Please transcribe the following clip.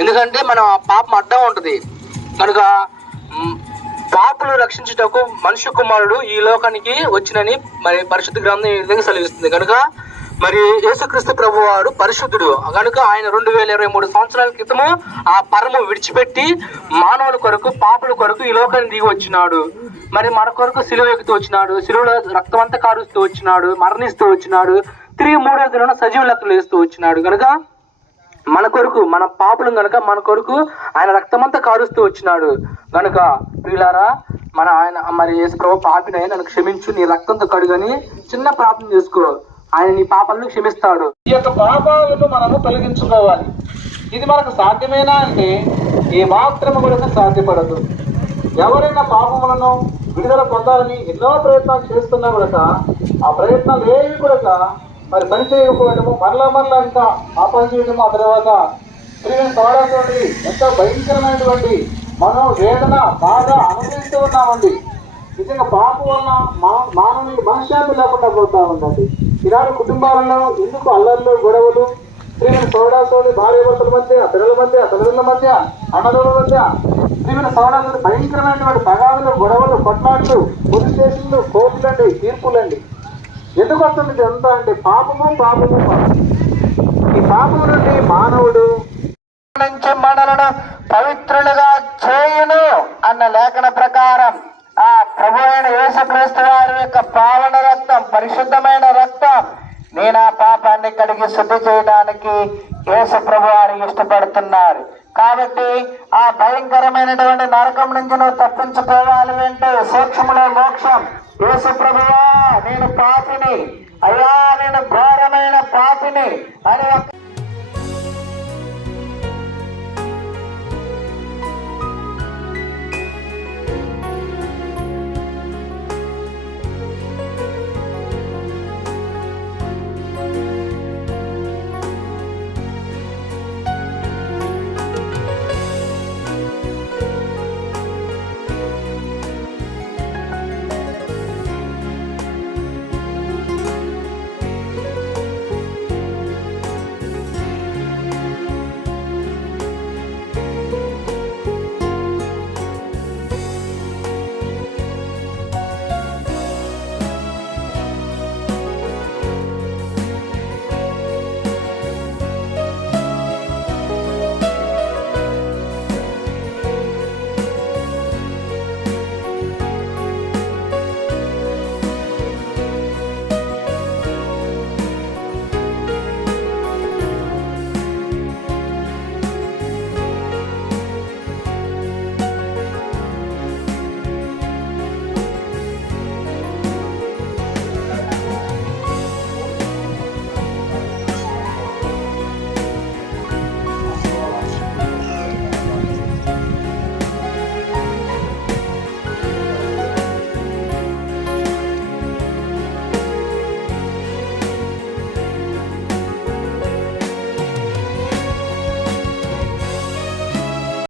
ఎందుకంటే మన పాపం అడ్డం ఉంటుంది కనుక పాపులు రక్షించుటకు మనుష్య కుమారుడు ఈ లోకానికి వచ్చినని మరి పరిశుద్ధ గ్రంథం ఈ విధంగా సెలవిస్తుంది. కనుక మరి యేసుక్రీస్తు ప్రభు వారు పరిశుద్ధుడు కనుక ఆయన 2023 సంవత్సరాల క్రితము ఆ పరము విడిచిపెట్టి మానవుల కొరకు పాపుల కొరకు ఈ లోకాన్ని దిగి వచ్చినాడు. మరి మన కొరకు సిలువ ఎక్కుతూ వచ్చినాడు, సిలువలో రక్తం అంతా కారుస్తూ వచ్చినాడు, మరణిస్తూ వచ్చినాడు, తిరిగి 3వ దినాన సజీవ లెక్కలు వేస్తూ వచ్చినాడు. కనుక మన కొరకు మన పాపులం కనుక మన కొరకు ఆయన రక్తమంతా కారుస్తూ వచ్చినాడు. కనుక ప్రియులారా మన ఆయన మరి యేసు ప్రభు పాపిని నన్ను క్షమించు, నీ రక్తంతో కడుగని చిన్న ప్రార్థన చేసుకో, ఆయన నీ పాపాలను క్షమిస్తాడు. ఈ యొక్క పాపాలను మనము తొలగించుకోవాలి. ఇది మనకు సాధ్యమేనా అంటే ఏ మాత్రము కూడా సాధ్యపడదు. ఎవరైనా పాపములను విడుదల పొందాలని ఎన్నో ప్రయత్నాలు చేస్తున్నా కూడా ఆ ప్రయత్నాలు ఏవి కూడా మరి పని చేయకపోవడము, మరలా ఇంకా పాపం చేయడము, ఆ తర్వాత ప్రియమైన సవాళ్ళతోటి ఎంతో భయంకరమైనటువంటి మనం వేదన బాధ అనుభవిస్తూ ఉన్నామండి. నిజంగా పాపం వలన మానవునికి మనశ్శాంతి లేకుండా పోతా ఉందండి. ఈనాడు కుటుంబాలలో ఎందుకు అల్లర్లు, గొడవలు, ప్రియమైన సోడాతోటి భార్య భర్తల మధ్య, పిల్లల మధ్య, తల్లిదండ్రుల మధ్య, అన్నదమ్ముల మధ్య, ప్రియమైన సోడాతోటి భయంకరమైనటువంటి తగాదులు, గొడవలు, కొట్లాట్లు, పోలీస్ స్టేషన్లు, కోర్టులండి, తీర్పులండి. ఎందుకు వస్తుంది ఎంత అంటే పాపము. ఈ పాపము నుండి మానవుడు నుంచి మనలను పవిత్రులుగా చేయును అన్న లేఖన ప్రకారం ఆ ప్రభు అయిన యేసుక్రీస్తు వారి యొక్క పావన రక్తం, పరిశుద్ధమైన రక్తం నేను ఆ పాపాన్ని కడిగి శుద్ధి చేయడానికి యేసు ప్రభు వారు ఇష్టపడుతున్నారు. కాబట్టి ఆ భయంకరమైనటువంటి నరకం నుంచి నువ్వు తప్పించుకోవాలి అంటే సూక్ష్మలో మోక్షం. యేసు ప్రభువా నేను పాపిని, అయ్యా నేను ఘోరమైన పాపిని అని